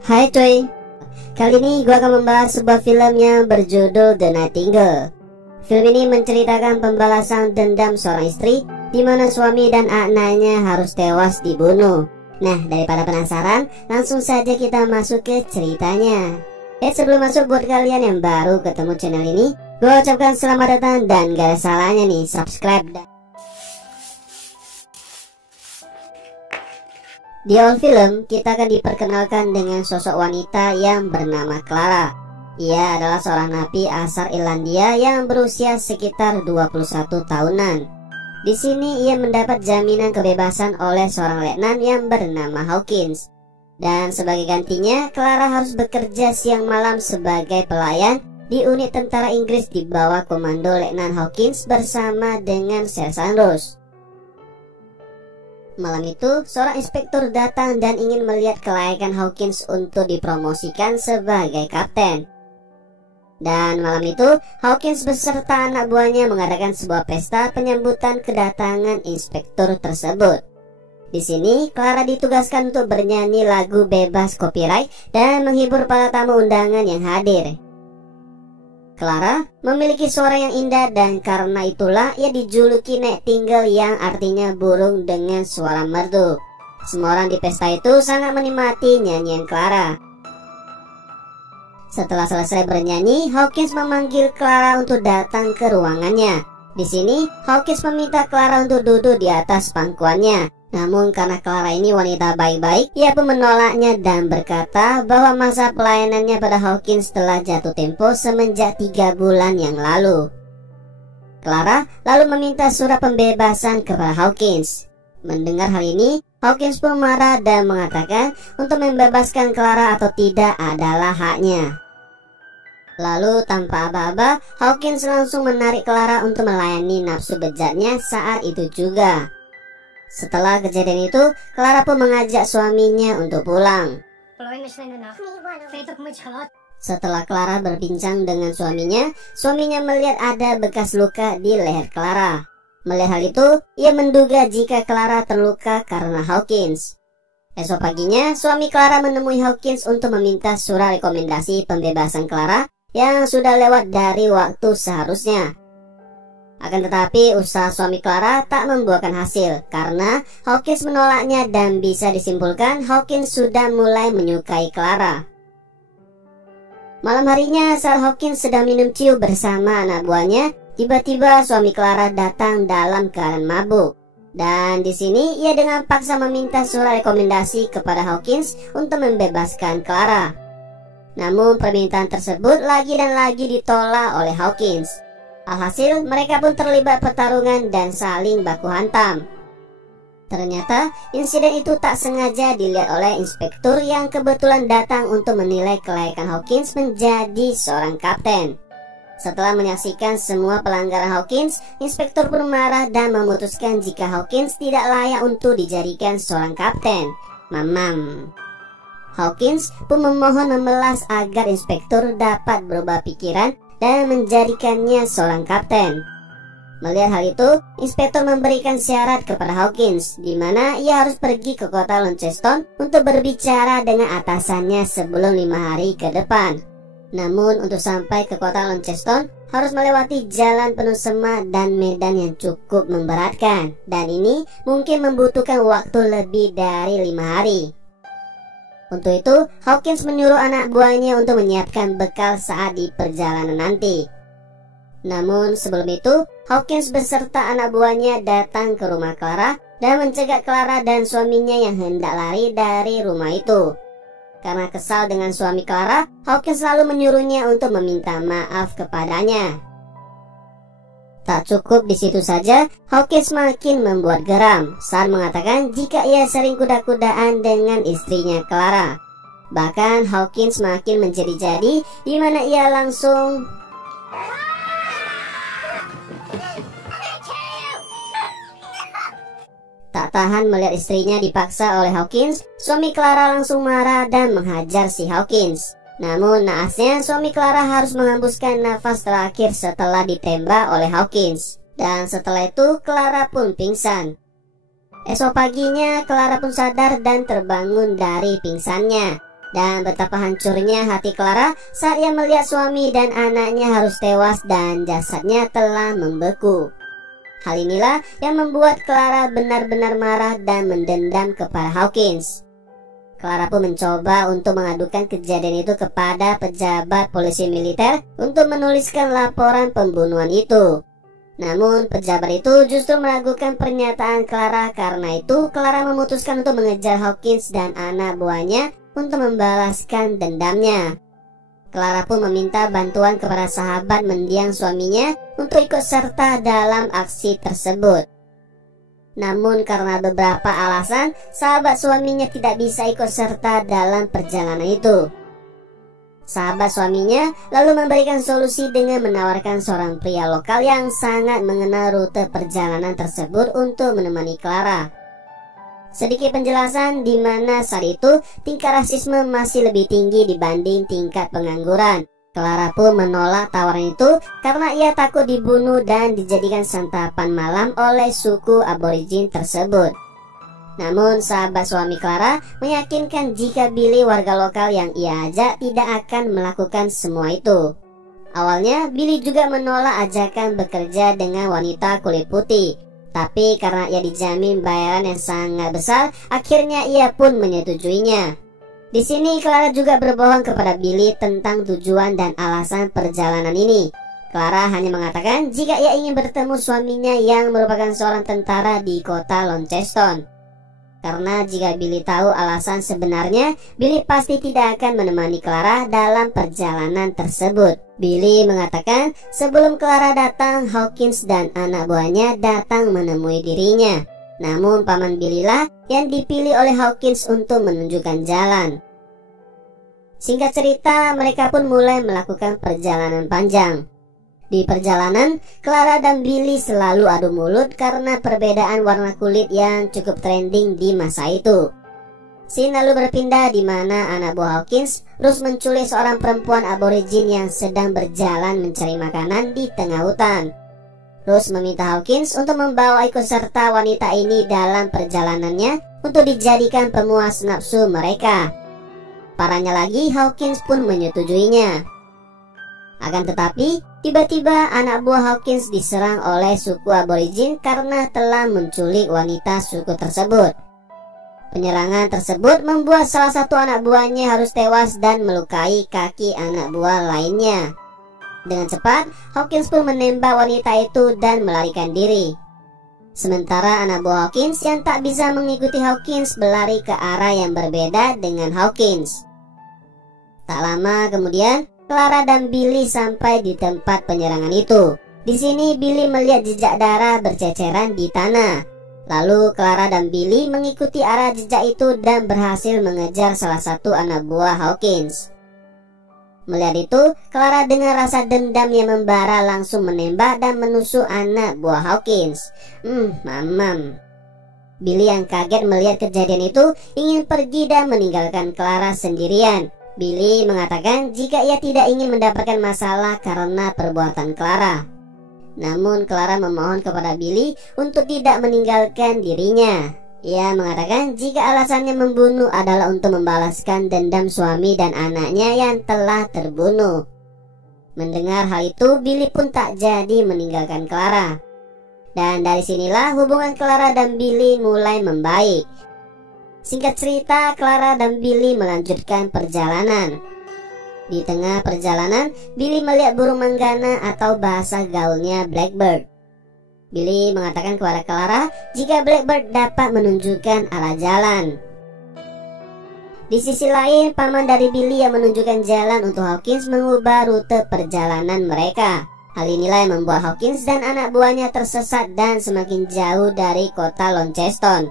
Hai cuy, kali ini gue akan membahas sebuah film yang berjudul The Nightingale. Film ini menceritakan pembalasan dendam seorang istri di mana suami dan anaknya harus tewas dibunuh. Nah, daripada penasaran, langsung saja kita masuk ke ceritanya. Sebelum masuk, buat kalian yang baru ketemu channel ini, gue ucapkan selamat datang dan gak ada salahnya nih subscribe. Di awal film, kita akan diperkenalkan dengan sosok wanita yang bernama Clara. Ia adalah seorang napi asal Irlandia yang berusia sekitar 21 tahunan. Di sini ia mendapat jaminan kebebasan oleh seorang letnan yang bernama Hawkins. Dan sebagai gantinya, Clara harus bekerja siang malam sebagai pelayan di unit tentara Inggris di bawah komando Letnan Hawkins bersama dengan Sersan Ross. Malam itu, seorang inspektur datang dan ingin melihat kelayakan Hawkins untuk dipromosikan sebagai kapten. Dan malam itu, Hawkins beserta anak buahnya mengadakan sebuah pesta penyambutan kedatangan inspektur tersebut. Di sini, Clara ditugaskan untuk bernyanyi lagu bebas copyright dan menghibur para tamu undangan yang hadir. Clara memiliki suara yang indah dan karena itulah ia dijuluki Nightingale yang artinya burung dengan suara merdu. Semua orang di pesta itu sangat menikmati nyanyian Clara. Setelah selesai bernyanyi, Hawkins memanggil Clara untuk datang ke ruangannya. Di sini, Hawkins meminta Clara untuk duduk di atas pangkuannya. Namun karena Clara ini wanita baik-baik, ia pun menolaknya dan berkata bahwa masa pelayanannya pada Hawkins telah jatuh tempo semenjak 3 bulan yang lalu. Clara lalu meminta surat pembebasan kepada Hawkins. Mendengar hal ini, Hawkins pun marah dan mengatakan untuk membebaskan Clara atau tidak adalah haknya. Lalu tanpa aba-aba, Hawkins langsung menarik Clara untuk melayani nafsu bejatnya saat itu juga. Setelah kejadian itu, Clara pun mengajak suaminya untuk pulang. Setelah Clara berbincang dengan suaminya melihat ada bekas luka di leher Clara. Melihat hal itu, ia menduga jika Clara terluka karena Hawkins. Esok paginya, suami Clara menemui Hawkins untuk meminta surat rekomendasi pembebasan Clara yang sudah lewat dari waktu seharusnya. Akan tetapi usaha suami Clara tak membuahkan hasil karena Hawkins menolaknya dan bisa disimpulkan Hawkins sudah mulai menyukai Clara. Malam harinya saat Hawkins sedang minum ciu bersama anak buahnya, tiba-tiba suami Clara datang dalam keadaan mabuk. Dan di sini ia dengan paksa meminta surat rekomendasi kepada Hawkins untuk membebaskan Clara. Namun permintaan tersebut lagi dan lagi ditolak oleh Hawkins. Alhasil mereka pun terlibat pertarungan dan saling baku hantam. Ternyata insiden itu tak sengaja dilihat oleh inspektur yang kebetulan datang untuk menilai kelayakan Hawkins menjadi seorang kapten. Setelah menyaksikan semua pelanggaran Hawkins, inspektur pun marah dan memutuskan jika Hawkins tidak layak untuk dijadikan seorang kapten. Mamam. Hawkins pun memohon memelas agar inspektur dapat berubah pikiran dan menjadikannya seorang kapten. Melihat hal itu, inspektur memberikan syarat kepada Hawkins, di mana ia harus pergi ke kota Launceston untuk berbicara dengan atasannya sebelum 5 hari ke depan. Namun untuk sampai ke kota Launceston harus melewati jalan penuh semak dan medan yang cukup memberatkan, dan ini mungkin membutuhkan waktu lebih dari 5 hari. Untuk itu, Hawkins menyuruh anak buahnya untuk menyiapkan bekal saat di perjalanan nanti. Namun sebelum itu, Hawkins beserta anak buahnya datang ke rumah Clara dan mencegat Clara dan suaminya yang hendak lari dari rumah itu. Karena kesal dengan suami Clara, Hawkins selalu menyuruhnya untuk meminta maaf kepadanya. Tak cukup di situ saja, Hawkins makin membuat geram saat mengatakan jika ia sering kuda-kudaan dengan istrinya Clara. Bahkan Hawkins makin menjadi-jadi, di mana ia langsung tak tahan melihat istrinya dipaksa oleh Hawkins. Suami Clara langsung marah dan menghajar si Hawkins. Namun naasnya suami Clara harus menghembuskan nafas terakhir setelah ditembak oleh Hawkins. Dan setelah itu Clara pun pingsan. Esok paginya Clara pun sadar dan terbangun dari pingsannya. Dan betapa hancurnya hati Clara saat ia melihat suami dan anaknya harus tewas dan jasadnya telah membeku. Hal inilah yang membuat Clara benar-benar marah dan mendendam kepada Hawkins. Clara pun mencoba untuk mengadukan kejadian itu kepada pejabat polisi militer untuk menuliskan laporan pembunuhan itu. Namun pejabat itu justru meragukan pernyataan Clara. Karena itu Clara memutuskan untuk mengejar Hawkins dan anak buahnya untuk membalaskan dendamnya. Clara pun meminta bantuan kepada sahabat mendiang suaminya untuk ikut serta dalam aksi tersebut. Namun karena beberapa alasan, sahabat suaminya tidak bisa ikut serta dalam perjalanan itu. Sahabat suaminya lalu memberikan solusi dengan menawarkan seorang pria lokal yang sangat mengenal rute perjalanan tersebut untuk menemani Clara. Sedikit penjelasan di mana saat itu tingkat rasisme masih lebih tinggi dibanding tingkat pengangguran. Clara pun menolak tawaran itu karena ia takut dibunuh dan dijadikan santapan malam oleh suku aborigin tersebut. Namun sahabat suami Clara meyakinkan jika Billy warga lokal yang ia ajak tidak akan melakukan semua itu. Awalnya Billy juga menolak ajakan bekerja dengan wanita kulit putih. Tapi karena ia dijamin bayaran yang sangat besar, akhirnya ia pun menyetujuinya. Di sini Clara juga berbohong kepada Billy tentang tujuan dan alasan perjalanan ini. Clara hanya mengatakan jika ia ingin bertemu suaminya yang merupakan seorang tentara di kota Launceston. Karena jika Billy tahu alasan sebenarnya, Billy pasti tidak akan menemani Clara dalam perjalanan tersebut. Billy mengatakan sebelum Clara datang, Hawkins dan anak buahnya datang menemui dirinya. Namun paman Billy lah yang dipilih oleh Hawkins untuk menunjukkan jalan. Singkat cerita, mereka pun mulai melakukan perjalanan panjang. Di perjalanan, Clara dan Billy selalu adu mulut karena perbedaan warna kulit yang cukup trending di masa itu. Scene lalu berpindah di mana anak buah Hawkins terus menculik seorang perempuan aborigin yang sedang berjalan mencari makanan di tengah hutan. Rose meminta Hawkins untuk membawa ikut serta wanita ini dalam perjalanannya untuk dijadikan pemuas nafsu mereka. Parahnya lagi, Hawkins pun menyetujuinya. Akan tetapi, tiba-tiba anak buah Hawkins diserang oleh suku aborigin karena telah menculik wanita suku tersebut. Penyerangan tersebut membuat salah satu anak buahnya harus tewas dan melukai kaki anak buah lainnya. Dengan cepat, Hawkins pun menembak wanita itu dan melarikan diri. Sementara anak buah Hawkins yang tak bisa mengikuti Hawkins berlari ke arah yang berbeda dengan Hawkins. Tak lama kemudian, Clara dan Billy sampai di tempat penyerangan itu. Di sini Billy melihat jejak darah berceceran di tanah. Lalu Clara dan Billy mengikuti arah jejak itu dan berhasil mengejar salah satu anak buah Hawkins. Melihat itu, Clara dengan rasa dendam yang membara langsung menembak dan menusuk anak buah Hawkins. Mamam. Billy yang kaget melihat kejadian itu ingin pergi dan meninggalkan Clara sendirian. Billy mengatakan jika ia tidak ingin mendapatkan masalah karena perbuatan Clara. Namun Clara memohon kepada Billy untuk tidak meninggalkan dirinya. Ia mengatakan jika alasannya membunuh adalah untuk membalaskan dendam suami dan anaknya yang telah terbunuh. Mendengar hal itu, Billy pun tak jadi meninggalkan Clara. Dan dari sinilah hubungan Clara dan Billy mulai membaik. Singkat cerita, Clara dan Billy melanjutkan perjalanan. Di tengah perjalanan, Billy melihat burung manggana atau bahasa gaulnya Blackbird. Billy mengatakan kepada Clara jika Blackbird dapat menunjukkan arah jalan. Di sisi lain, paman dari Billy yang menunjukkan jalan untuk Hawkins mengubah rute perjalanan mereka. Hal inilah yang membuat Hawkins dan anak buahnya tersesat dan semakin jauh dari kota Launceston.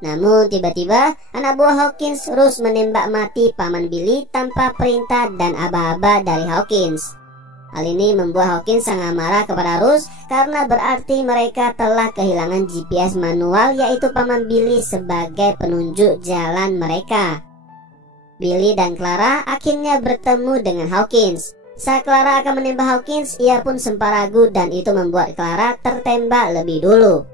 Namun tiba-tiba anak buah Hawkins terus menembak mati paman Billy tanpa perintah dan aba-aba dari Hawkins. Hal ini membuat Hawkins sangat marah kepada Rose karena berarti mereka telah kehilangan GPS manual, yaitu paman Billy sebagai penunjuk jalan mereka. Billy dan Clara akhirnya bertemu dengan Hawkins. Saat Clara akan menembak Hawkins, ia pun sempat ragu dan itu membuat Clara tertembak lebih dulu.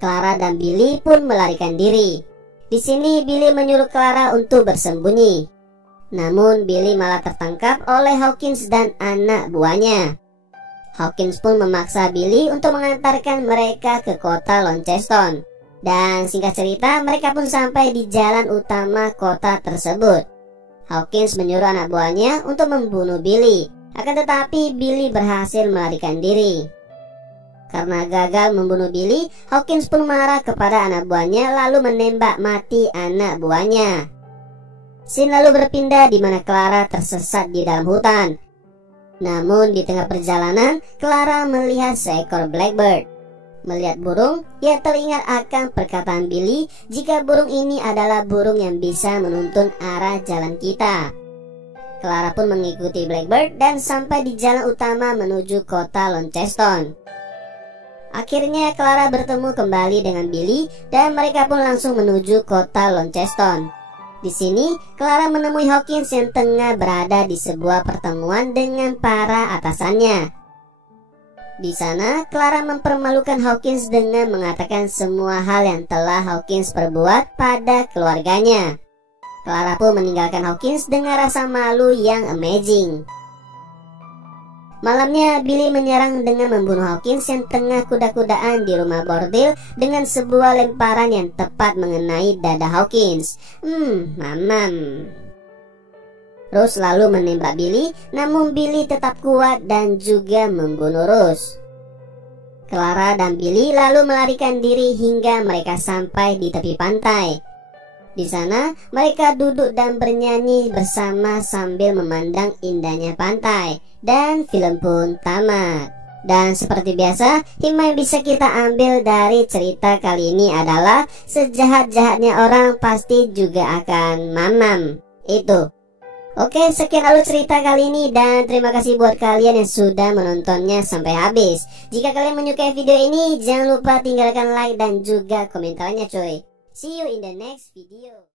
Clara dan Billy pun melarikan diri. Di sini Billy menyuruh Clara untuk bersembunyi. Namun Billy malah tertangkap oleh Hawkins dan anak buahnya. Hawkins pun memaksa Billy untuk mengantarkan mereka ke kota Launceston. Dan singkat cerita, mereka pun sampai di jalan utama kota tersebut. Hawkins menyuruh anak buahnya untuk membunuh Billy. Akan tetapi Billy berhasil melarikan diri. Karena gagal membunuh Billy, Hawkins pun marah kepada anak buahnya lalu menembak mati anak buahnya. Scene lalu berpindah di mana Clara tersesat di dalam hutan. Namun di tengah perjalanan, Clara melihat seekor blackbird. Melihat burung, ia teringat akan perkataan Billy jika burung ini adalah burung yang bisa menuntun arah jalan kita. Clara pun mengikuti blackbird dan sampai di jalan utama menuju kota Launceston. Akhirnya Clara bertemu kembali dengan Billy dan mereka pun langsung menuju kota Launceston. Di sini Clara menemui Hawkins yang tengah berada di sebuah pertemuan dengan para atasannya. Di sana Clara mempermalukan Hawkins dengan mengatakan semua hal yang telah Hawkins perbuat pada keluarganya. Clara pun meninggalkan Hawkins dengan rasa malu yang amazing. Malamnya Billy menyerang dengan membunuh Hawkins yang tengah kuda-kudaan di rumah bordil dengan sebuah lemparan yang tepat mengenai dada Hawkins. Mamam. Rose lalu menembak Billy, namun Billy tetap kuat dan juga membunuh Rose. Clara dan Billy lalu melarikan diri hingga mereka sampai di tepi pantai. Di sana mereka duduk dan bernyanyi bersama sambil memandang indahnya pantai. Dan film pun tamat. Dan seperti biasa, hikmah yang bisa kita ambil dari cerita kali ini adalah sejahat-jahatnya orang pasti juga akan mamam. Itu. Oke, sekian alur cerita kali ini dan terima kasih buat kalian yang sudah menontonnya sampai habis. Jika kalian menyukai video ini, jangan lupa tinggalkan like dan juga komentarnya coy. See you in the next video.